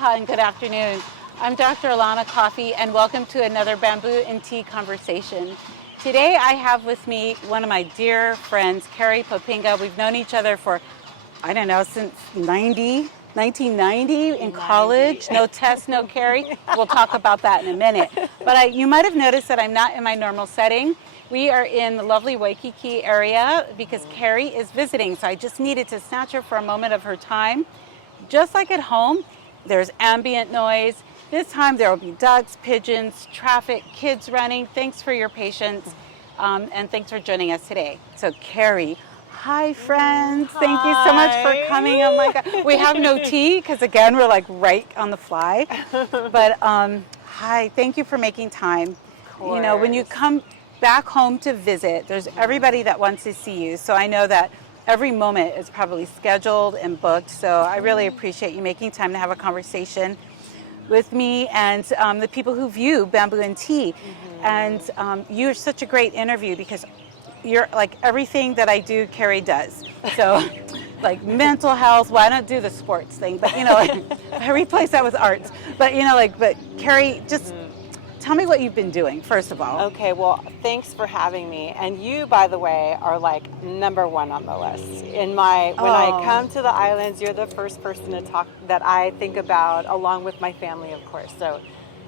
Aloha and good afternoon. I'm Dr. Alana Coffey and welcome to another Bamboo and Tea conversation. Today I have with me one of my dear friends, Karrie Poppinga. We've known each other for, I don't know, since 1990 in college. No Tess, no Karrie. We'll talk about that in a minute. But you might have noticed that I'm not in my normal setting. We are in the lovely Waikiki area because Karrie is visiting, so I just needed to snatch her for a moment of her time. Just like at home, there's ambient noise. This time there will be ducks, pigeons, traffic, kids running. Thanks for your patience, and thanks for joining us today. So Karrie, hi friends. Hi. Thank you so much for coming. Oh my God. We have no tea because again, we're like right on the fly. But hi, thank you for making time. You know, when you come back home to visit, there's everybody that wants to see you. So I know that every moment is probably scheduled and booked. So I really appreciate you making time to have a conversation with me and the people who view Bamboo and Tea. And you're such a great interview because you're like everything that I do, Karrie does. So like mental health, well, I don't do the sports thing, but you know, I replace that with arts. But you know, but Karrie, just tell me what you've been doing, first of all. Okay, well, thanks for having me. And you, by the way, are like number one on the list. When I come to the islands, you're the first person to talk that I think about, along with my family, of course. So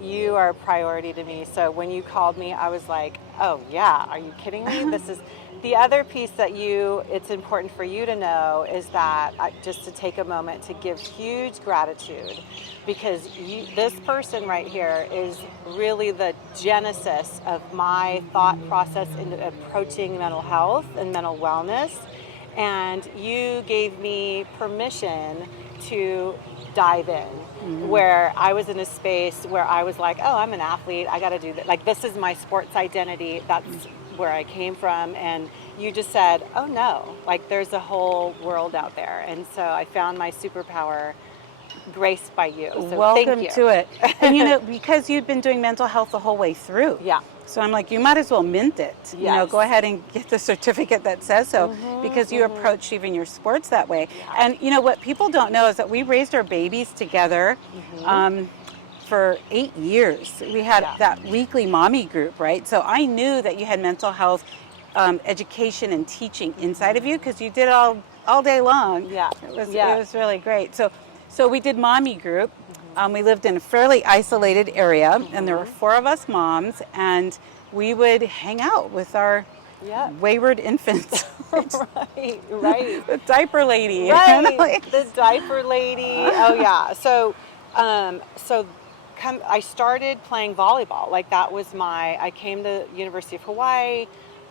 you are a priority to me. So when you called me, I was like, oh yeah, are you kidding me? This is the other piece that it's important for you to know is that just to take a moment to give huge gratitude because this person right here is really the genesis of my thought process in approaching mental health and mental wellness. And you gave me permission to dive in. Where I was in a space where I was like, oh, I'm an athlete, I got to do that. Like, this is my sports identity. That's where I came from. And you just said, oh no, like there's a whole world out there. And so I found my superpower graced by you. So welcome thank you. to it. And you know, because you've been doing mental health the whole way through. Yeah. So I'm like, you might as well mint it. Yes. You know, go ahead and get the certificate that says so because you approached even your sports that way. Yeah. And you know, what people don't know is that we raised our babies together for 8 years. We had that weekly mommy group, right? So I knew that you had mental health education and teaching inside of you because you did it all day long. Yeah. It was really great. So we did mommy group. We lived in a fairly isolated area, and there were 4 of us moms, and we would hang out with our wayward infants. Right. The diaper lady. Right, the diaper lady. Oh yeah. So, I started playing volleyball. Like that was I came to University of Hawaii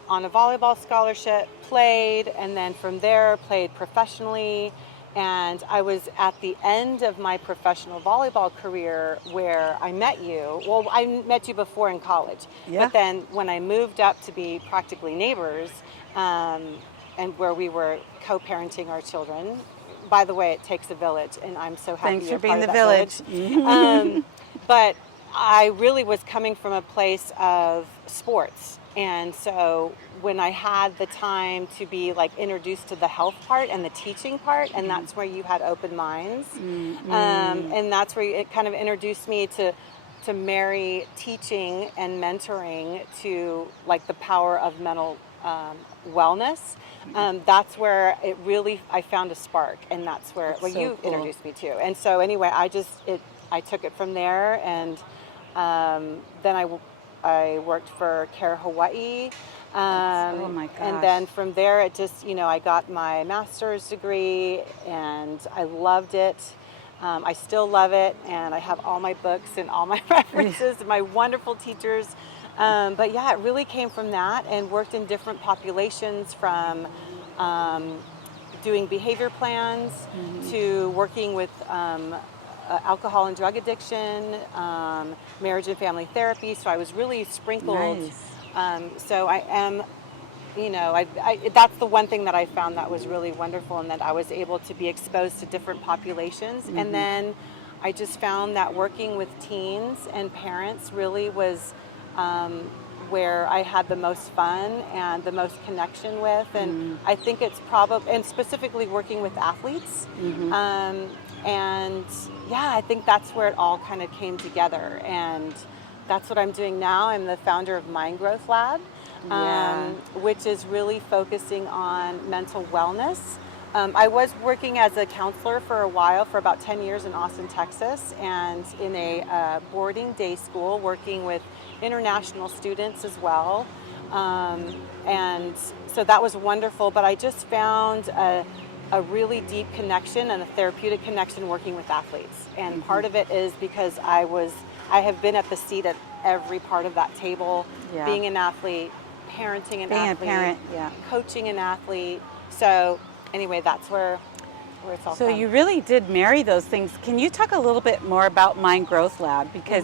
on a volleyball scholarship, played, and then from there played professionally. And I was at the end of my professional volleyball career where I met you. Well, I met you before in college. Yeah. But then when I moved up to be practically neighbors, and where we were co-parenting our children. By the way, it takes a village, and I'm so happy Thanks you're for being part the of village. But I really was coming from a place of sports. And so when I had the time to be like introduced to the health part and the teaching part, and that's where you had open minds, and that's where it kind of introduced me to marry teaching and mentoring to like the power of mental wellness. That's where it really, I found a spark, and that's where you introduced me to. And so anyway, I took it from there, and then I worked for Care Hawaii. Oh my gosh. And then from there, it just, I got my master's degree, and I loved it. I still love it, and I have all my books and all my references and my wonderful teachers. But yeah, it really came from that, and worked in different populations from doing behavior plans to working with alcohol and drug addiction, marriage and family therapy. So I was really sprinkled. Nice. So I am, that's the one thing that I found that was really wonderful, and that I was able to be exposed to different populations. And then I just found that working with teens and parents really was where I had the most fun and the most connection with. And I think it's probably, and specifically working with athletes, And yeah, I think that's where it all kind of came together. And that's what I'm doing now. I'm the founder of Mind Growth Lab, which is really focusing on mental wellness. I was working as a counselor for a while, for about 10 years in Austin, Texas, and in a boarding day school, working with international students as well. And so that was wonderful, but I just found a really deep connection and a therapeutic connection working with athletes. And part of it is because I have been at the seat at every part of that table, being an athlete, parenting an athlete, being a parent, coaching an athlete. So anyway, that's where it's all So from. you really did marry those things. Can you talk a little bit more about Mind Growth Lab? Because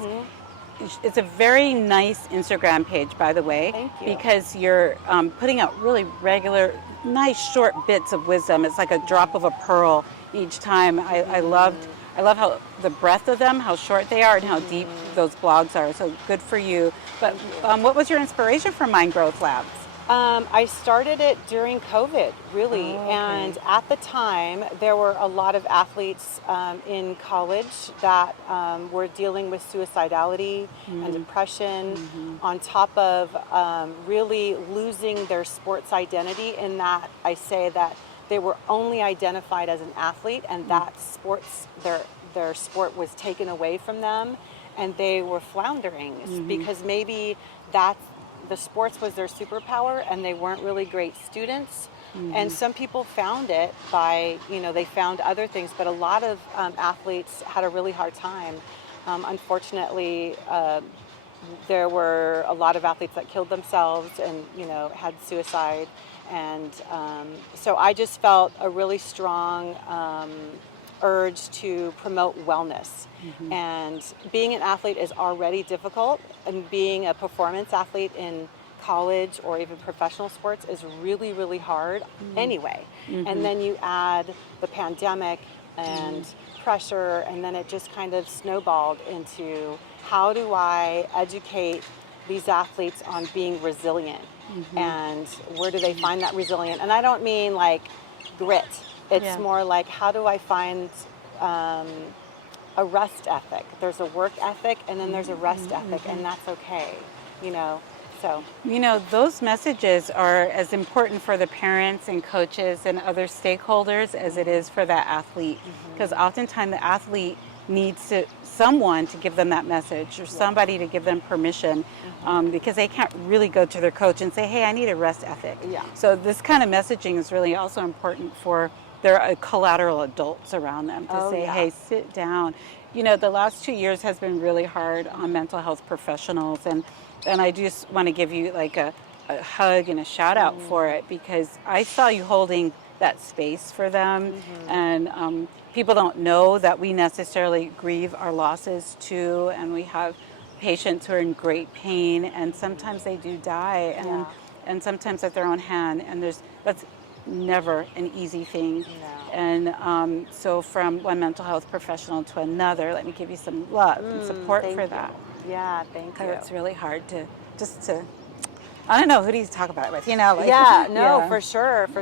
it's a very nice Instagram page, by the way. Thank you. Because you're putting out really regular, nice short bits of wisdom. It's like a drop of a pearl each time. I love how the breadth of them, how short they are, and how deep those blogs are. So good for you. But what was your inspiration for Mind Growth Labs? I started it during COVID, really. And at the time, there were a lot of athletes in college that were dealing with suicidality and depression, on top of really losing their sports identity, in that I say that they were only identified as an athlete, and that their sport was taken away from them, and they were floundering because maybe the sports was their superpower and they weren't really great students. And some people found it by, they found other things, but a lot of athletes had a really hard time. Unfortunately, there were a lot of athletes that killed themselves and, had suicide. And so I just felt a really strong urge to promote wellness. And being an athlete is already difficult, and being a performance athlete in college or even professional sports is really, really hard anyway. And then you add the pandemic and pressure, and then it just kind of snowballed into, how do I educate these athletes on being resilient? And where do they find that resilient? And I don't mean like grit. It's more like, how do I find a rest ethic? There's a work ethic, and then there's a rest ethic, and that's okay, So those messages are as important for the parents and coaches and other stakeholders as it is for that athlete, because oftentimes the athlete needs someone to give them that message, or somebody to give them permission, because they can't really go to their coach and say, hey, I need a rest ethic. So this kind of messaging is really also important for their collateral adults around them to say, hey, sit down. The last 2 years has been really hard on mental health professionals, and I just want to give you like a hug and a shout out for it, because I saw you holding that space for them. And people don't know that we necessarily grieve our losses too, and we have patients who are in great pain, and sometimes they do die, and sometimes at their own hand, and that's never an easy thing. And so from one mental health professional to another, let me give you some love and support for that. Yeah, thank you. It's really hard to I don't know, who do you talk about it with, For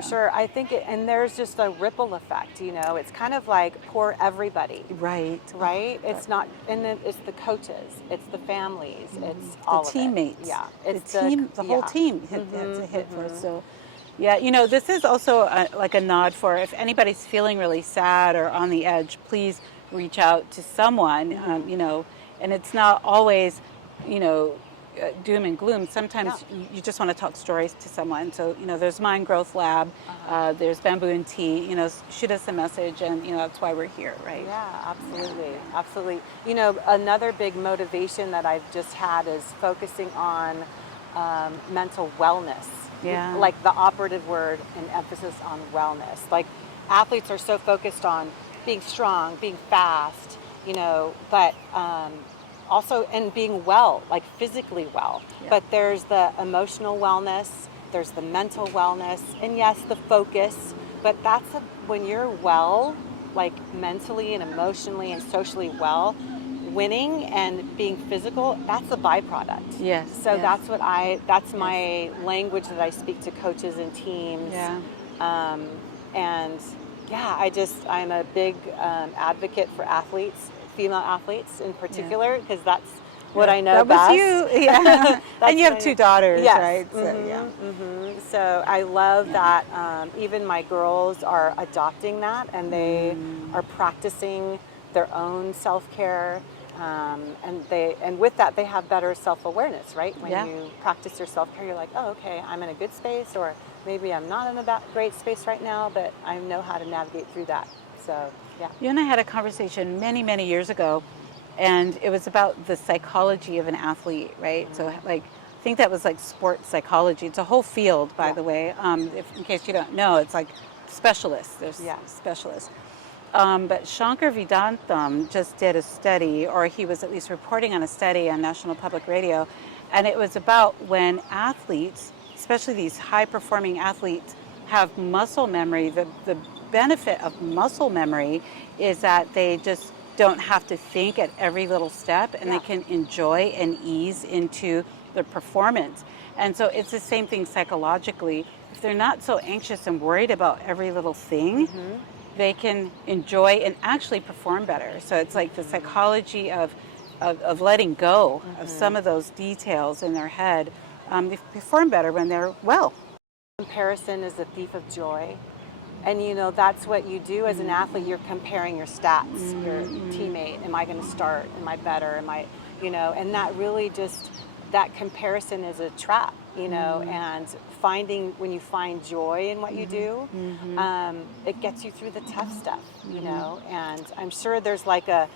sure. I think and there's just a ripple effect, it's kind of like pour everybody. Right. It's not, and then it's the coaches, it's the families, it's all the teammates. It's the whole team hits a hit for us. So this is also like a nod for, if anybody's feeling really sad or on the edge, please reach out to someone, and it's not always, doom and gloom. Sometimes you just want to talk stories to someone. So, there's Mind Growth Lab, there's Bamboo and Tea, shoot us a message, and, that's why we're here, right? Yeah, absolutely. Another big motivation that I've just had is focusing on mental wellness. Like the operative word, and emphasis on wellness. Like, athletes are so focused on being strong, being fast, but also, and being well, like physically well. But there's the emotional wellness, there's the mental wellness, and yes, the focus. But when you're well, like mentally and emotionally and socially well, winning and being physical, that's a byproduct. So that's my language that I speak to coaches and teams. And Yeah, I'm a big advocate for athletes, female athletes in particular, because that's what I know That was best. you, yeah. And you have What I two know. daughters, Yes. right? So, yeah. So I love that even my girls are adopting that, and they are practicing their own self-care. And with that they have better self-awareness, right? When Yeah. you practice your self-care, you're like, oh, okay, I'm in a good space, or maybe I'm not in a great space right now, but I know how to navigate through that. So yeah. You and I had a conversation many, many years ago, and it was about the psychology of an athlete, right? So, like, I think that was like sports psychology. It's a whole field, by Yeah. the way. If, in case you don't know, it's like specialists. There's Yeah. specialists. But Shankar Vedantam just did a study, or he was at least reporting on a study on National Public Radio, and it was about when athletes, especially these high-performing athletes, have muscle memory. The benefit of muscle memory is that they just don't have to think at every little step, and they can enjoy and ease into their performance. And so it's the same thing psychologically. If they're not so anxious and worried about every little thing, they can enjoy and actually perform better. So it's like the psychology of letting go of some of those details in their head. They perform better when they're well. Comparison is a thief of joy. And that's what you do as an athlete. You're comparing your stats, your teammate. Am I going to start? Am I better? Am I, and that really that comparison is a trap, and when you find joy in what you do, it gets you through the tough stuff, and I'm sure there's like a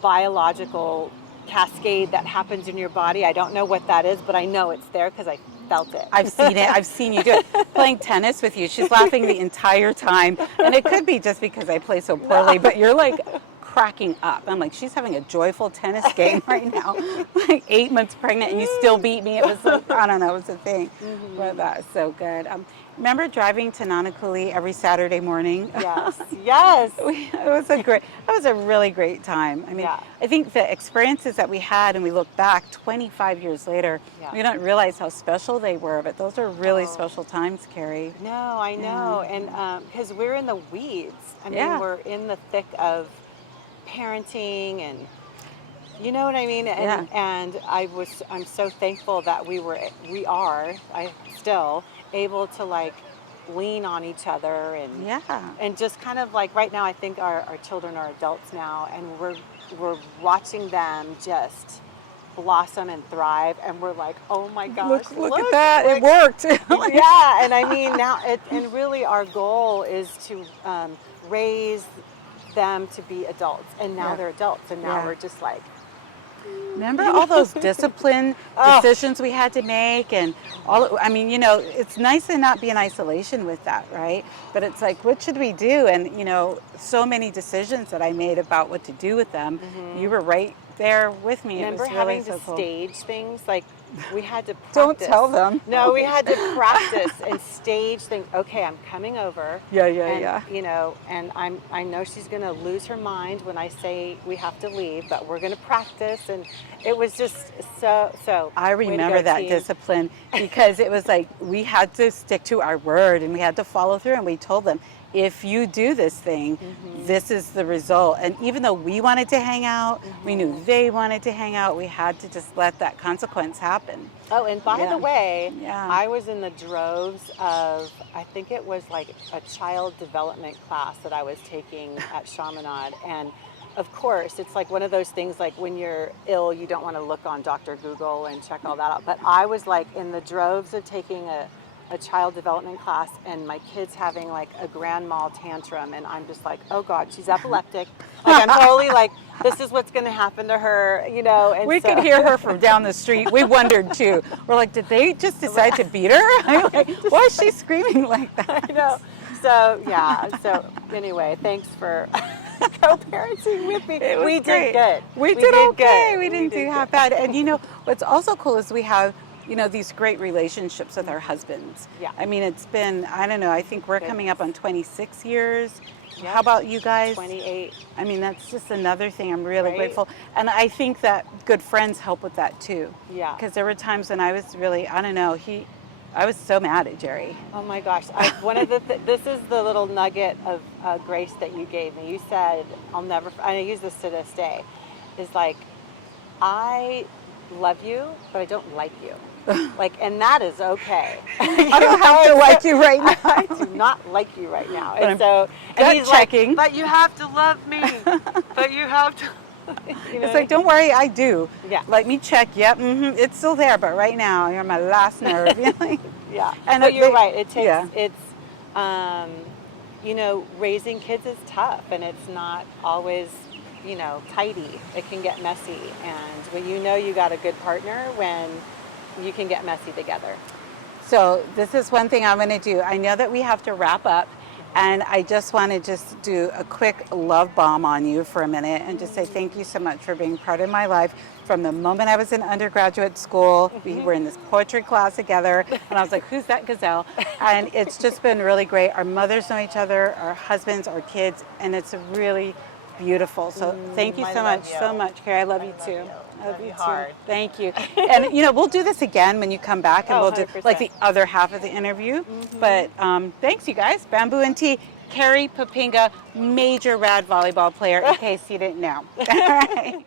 biological cascade that happens in your body. I don't know what that is, but I know it's there because I felt it. I've seen it. I've seen you do it. Playing tennis with you, she's laughing the entire time. And it could be just because I play so poorly, but you're like cracking up. I'm like, she's having a joyful tennis game right now. Like 8 months pregnant and you still beat me. It was like, I don't know, it was a thing. But that's so good. Remember driving to Nanakuli every Saturday morning? Yes, yes. That was a really great time. I mean, I think the experiences that we had, and we look back 25 years later, we don't realize how special they were, but those are really special times, Karrie. No, I know. And because we're in the weeds. I mean, we're in the thick of parenting, and you know what I mean? And I'm so thankful that I still able to like lean on each other, and just kind of like right now I think our children are adults now, and we're watching them just blossom and thrive, and we're like, oh my gosh, look at that, like, it worked. Yeah. And I mean now and really our goal is to raise them to be adults, and now they're adults, and now we're just like, remember all those discipline decisions we had to make, and I mean, it's nice to not be in isolation with that, right? But it's like, what should we do? And so many decisions that I made about what to do with them, you were right there with me. Remember it was really having to cool. stage things? Like we had to practice. Don't tell them. No, we had to practice and stage things. Okay, I'm coming over. And I know she's going to lose her mind when I say we have to leave, but we're going to practice. And it was just so. I remember that team. Discipline, because it was like we had to stick to our word, and we had to follow through, and we told them, if you do this thing, this is the result. And even though we wanted to hang out, we knew they wanted to hang out, we had to just let that consequence happen. Oh, and by the way, I was in the droves of, I think it was like a child development class that I was taking at Chaminade. And of course, it's like one of those things, like when you're ill, you don't want to look on Dr. Google and check all that out. But I was like in the droves of taking a child development class, and my kid's having like a grand mal tantrum, and I'm just like, oh God, she's epileptic. Like I'm totally like, this is what's going to happen to her, And we could hear her from down the street. We wondered too. We're like, did they just decide to beat her? I'm like, why is she screaming like that? I know. So anyway, thanks for co-parenting with me. We did good. We did okay. We didn't do half bad. And what's also cool is we have these great relationships with our husbands. Yeah. I mean, it's been, I don't know, I think we're coming up on 26 years. How about you guys? 28. I mean, that's just another thing I'm really grateful. And I think that good friends help with that too. Yeah. Because there were times when I was really, I don't know, I was so mad at Jerry. Oh my gosh! One of the this is the little nugget of grace that you gave me. You said, "I'll never." I use this to this day. Is like, I love you, but I don't like you. Like, and that is okay. I don't have to like you right now. I do not like you right now. But And so, and he's checking. like, but you have to love me. But you have to. You know? It's like, don't worry, I do. Yeah. Let me check. Yep, it's still there, but right now you're my last nerve. Yeah. And but you're right. It takes. Yeah. It's, you know, raising kids is tough, and it's not always, you know, tidy. It can get messy, and when you know you got a good partner, when you can get messy together. So this is one thing I'm going to do. I know that we have to wrap up, and I just want to just do a quick love bomb on you for a minute and just say thank you so much for being part of my life. From the moment I was in undergraduate school, we were in this poetry class together, and I was like, who's that gazelle? And it's just been really great. Our mothers know each other, our husbands, our kids, and it's really beautiful. So thank you so much, Karrie. I love you too. I love you too. Hard. Thank you. And you know, we'll do this again when you come back, and Oh, we'll do 100%. like the other half of the interview. But thanks, you guys. Bamboo and Tea. Karrie Poppinga, major rad volleyball player, in case you didn't know. All right.